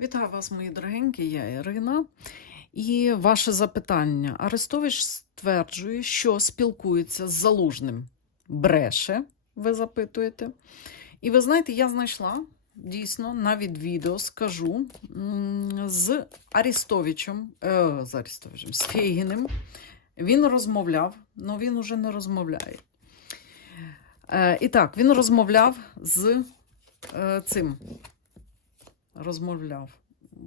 Вітаю вас, мої дорогенькі, я Ірина. І ваше запитання. Арестович стверджує, що спілкується з залужним. Бреше, ви запитуєте. І ви знаєте, я знайшла дійсно навіть відео, скажу, з Арестовичем, е, з Арестовичем, з Фейгіним. Він розмовляв, але він уже не розмовляє. Е, і так, він розмовляв з е, цим розмовляв.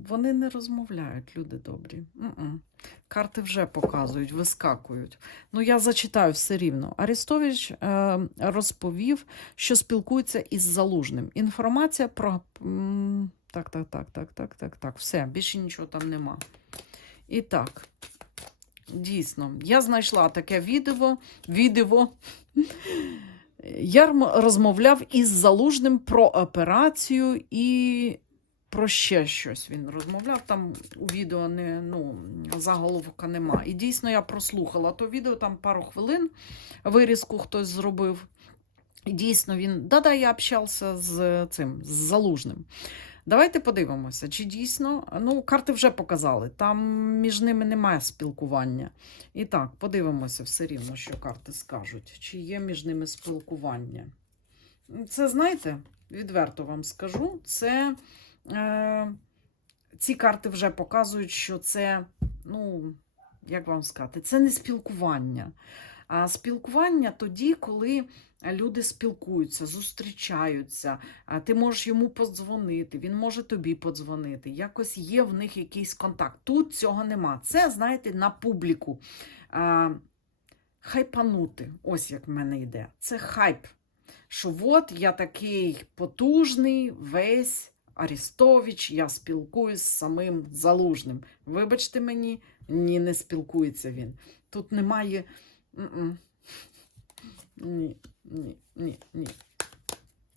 Вони не розмовляють, люди добрі. М-м. Карти вже показують, вискакують. Ну, я зачитаю все рівно. Арестович е, розповів, що спілкується із залужним. Інформація про. Так, так, так, так, так, так, так. Все, більше нічого там нема. І так, дійсно, я знайшла таке відео. відео. Я розмовляв із залужним про операцію і про ще щось він розмовляв. Там у відео не, ну, заголовка нема. І дійсно я прослухала то відео, там пару хвилин вирізку хтось зробив. І дійсно він. Да-да, я общався з цим, з залужним. Давайте подивимося, чи дійсно. Ну, карти вже показали, там між ними немає спілкування. І так, подивимося все рівно, що карти скажуть, чи є між ними спілкування. Це, знаєте, відверто вам скажу, це ці карти вже показують, що це, ну, як вам сказати, це не спілкування. А спілкування тоді, коли люди спілкуються, зустрічаються, ти можеш йому подзвонити, він може тобі подзвонити. Якось є в них якийсь контакт. Тут цього нема. Це, знаєте, на публіку. Хайпанути. Ось як в мене йде. Це хайп. Що от я такий потужний, весь Арістович, я спілкуюсь з самим залужним. Вибачте мені, ні, не спілкується він. Тут немає. Ні, ні, ні, ні.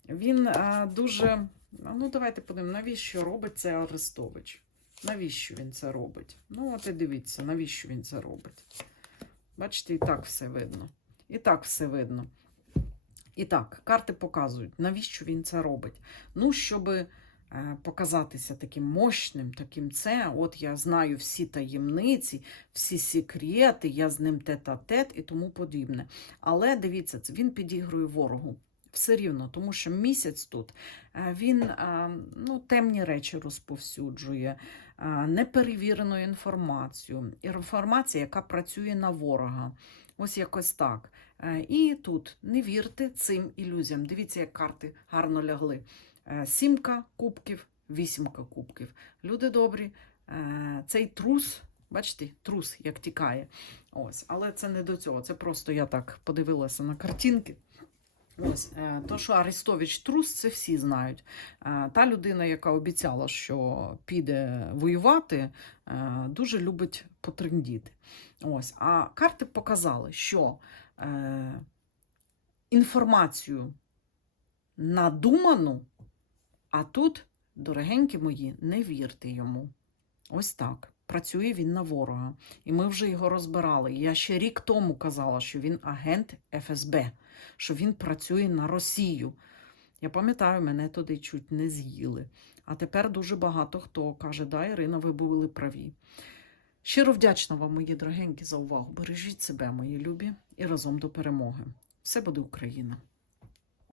Він а, дуже. Ну, давайте подивимо, навіщо робить це Арестович? Навіщо він це робить? Ну, от і дивіться, навіщо він це робить. Бачите, і так все видно. І так все видно. І так, карти показують, навіщо він це робить. Ну, щоб е, показатися таким мощним, таким це. От я знаю всі таємниці, всі секрети, я з ним тет-а-тет і тому подібне. Але дивіться, він підігрує ворогу. Все рівно, тому що місяць тут е, він е, ну, темні речі розповсюджує, е, неперевірену інформацію, інформація, яка працює на ворога. Ось якось так. Е, І тут не вірте цим ілюзіям. Дивіться, як карти гарно лягли. Е, Сімка кубків, вісімка кубків. Люди добрі, е, цей трус, бачите, трус як тікає. Ось, але це не до цього. Це просто я так подивилася на картинки. Ось е, то, що Арестович трус, це всі знають. Та людина, яка обіцяла, що піде воювати, дуже любить потрендіти. Ось, а карти показали, що інформацію надуману, а тут, дорогенькі мої, не вірте йому. Ось так. Працює він на ворога. І ми вже його розбирали. Я ще рік тому казала, що він агент ФСБ, що він працює на Росію. Я пам'ятаю, мене туди чуть не з'їли. А тепер дуже багато хто каже, да, Ірина, ви були праві. Щиро вдячна вам, мої дорогенькі, за увагу. Бережіть себе, мої любі, і разом до перемоги. Все буде Україна!